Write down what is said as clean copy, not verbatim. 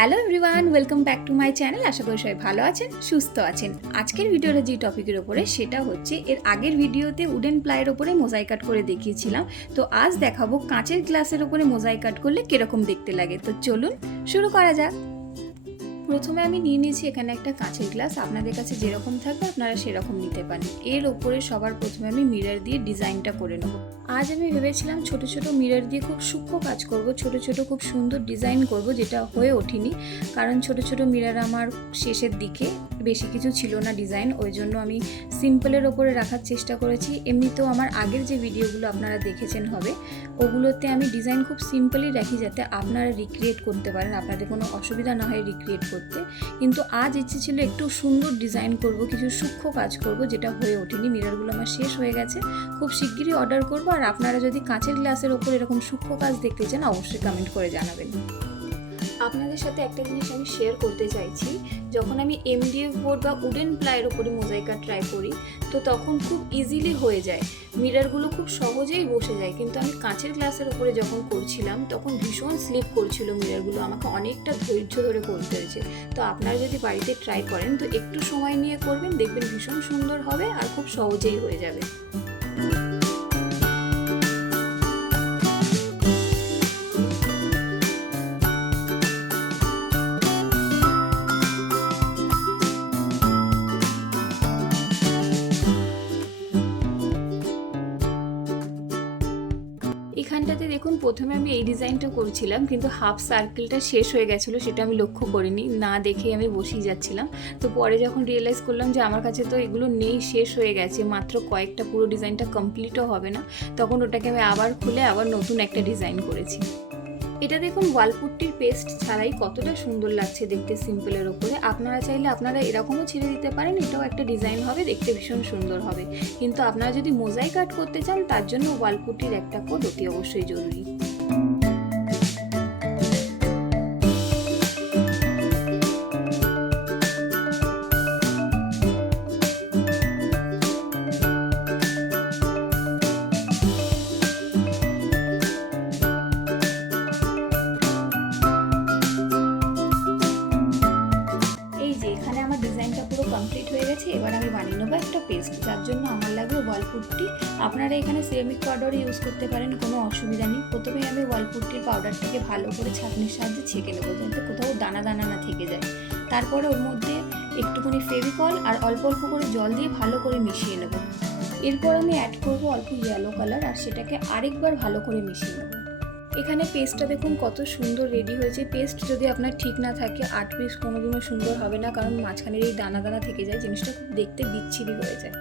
Hello everyone, welcome back to my channel. আশা করি সবাই ভালো আছেন, সুস্থ আছেন। আজকের ভিডিওটা যে টপিকের ওপরে সেটা হচ্ছে, এর আগের ভিডিওতে উডেন প্লাইয়ের ওপরে মোজাইক কাট করে দেখিয়েছিলাম। তো আজ দেখাবো কাঁচের গ্লাসের ওপরে মোজাইক কাট করলে কিরকম দেখতে লাগে। তো চলুন শুরু করা যাক। প্রথমে আমি নিয়ে নিয়েছি এখানে একটা কাঁচের গ্লাস। আপনাদের কাছে যেরকম থাকবে আপনারা সেরকম নিতে পারেন। এর ওপরে সবার প্রথমে আমি মিরর দিয়ে ডিজাইনটা করে নেব। আজ আমি ভেবেছিলাম ছোট ছোট মিরর দিয়ে খুব সূক্ষ্ম কাজ করব, ছোট ছোট খুব সুন্দর ডিজাইন করব, যেটা হয়ে ওঠেনি। কারণ ছোট ছোট মিরর আমার শেষের দিকে, বেশি কিছু ছিল না ডিজাইন, ওই জন্য আমি সিম্পলের ওপরে রাখার চেষ্টা করেছি। এমনিতেও আমার আগের যে ভিডিওগুলো আপনারা দেখেছেন হবে, ওগুলোতে আমি ডিজাইন খুব সিম্পলই রাখি, যাতে আপনারা রিক্রিয়েট করতে পারেন, আপনাদের কোনো অসুবিধা না হয় রিক্রিয়েট করতে। কিন্তু আজ ইচ্ছে ছিল একটু সুন্দর ডিজাইন করব, কিছু সূক্ষ্ম কাজ করব, যেটা হয়ে ওঠেনি। মিররগুলো আমার শেষ হয়ে গেছে, খুব শিগগিরই অর্ডার করব। আর আপনারা যদি কাঁচের গ্লাসের ওপর এরকম সূক্ষ্ম কাজ দেখতে চান অবশ্যই কমেন্ট করে জানাবেন। আপনাদের সাথে একটা জিনিস আমি শেয়ার করতে চাইছি। যখন আমি এমডিএফ বোর্ড বা উডেন প্লাইয়ের ওপরে মোজাইক কাট ট্রাই করি, তো তখন খুব ইজিলি হয়ে যায়, মিররগুলো খুব সহজেই বসে যায়। কিন্তু আমি কাঁচের গ্লাসের ওপরে যখন করছিলাম তখন ভীষণ স্লিপ করছিল মিররগুলো, আমাকে অনেকটা ধৈর্য ধরে করতে হয়েছে। তো আপনারা যদি বাড়িতে ট্রাই করেন তো একটু সময় নিয়ে করবেন, দেখবেন ভীষণ সুন্দর হবে আর খুব সহজেই হয়ে যাবে। এখানটাতে দেখুন, প্রথমে আমি এই ডিজাইনটা করছিলাম, কিন্তু হাফ সার্কেলটা শেষ হয়ে গেছিলো, সেটা আমি লক্ষ্য করিনি, না দেখে আমি বসেই যাচ্ছিলাম। তো পরে যখন রিয়েলাইজ করলাম যে আমার কাছে তো এগুলো নেই, শেষ হয়ে গেছে, মাত্র কয়েকটা, পুরো ডিজাইনটা কমপ্লিটও হবে না, তখন ওটাকে আমি আবার খুলে আবার নতুন একটা ডিজাইন করেছি। এটা দেখুন ওয়ালপুট্টির পেস্ট ছাড়াই কতটা সুন্দর লাগছে দেখতে সিম্পলের ওপরে। আপনারা চাইলে আপনারা এরকমও ছেড়ে দিতে পারেন, এটাও একটা ডিজাইন হবে, দেখতে ভীষণ সুন্দর হবে। কিন্তু আপনারা যদি মোজাইক কাট করতে চান তার জন্য ওয়ালপুট্টির একটা কোড অতি অবশ্যই জরুরি। কমপ্লিট হয়ে গেছে। এবার আমি বানিয়ে নেবো একটা পেস্ট, যার জন্য আমার লাগবে ওয়ালপুট্টি। আপনারা এখানে সিরামিক পাউডার ইউজ করতে পারেন, কোনো অসুবিধা নেই। প্রথমে আমি ওয়ালপুট্টির পাউডারটাকে ভালো করে ছাঁকনির সাহায্যে ছেঁকে নেবো, যাতে কোথাও দানা দানা না থেকে যায়। তারপরে ওর মধ্যে একটুখানি ফেভিকল আর অল্প অল্প করে জল দিয়ে ভালো করে মিশিয়ে নেব। এরপর আমি অ্যাড করবো অল্প ইয়েলো কালার, আর সেটাকে আরেকবার ভালো করে মিশিয়ে নেব। এখানে পেস্টটা দেখুন কত সুন্দর রেডি হয়েছে। পেস্ট যদি আপনার ঠিক না থাকে, 8 পিস কোনোদিনও সুন্দর হবে না, কারণ মাঝখানের এই দানা দানা থেকে যায়, জিনিসটা খুব দেখতে বিচ্ছিরি হয়ে যায়।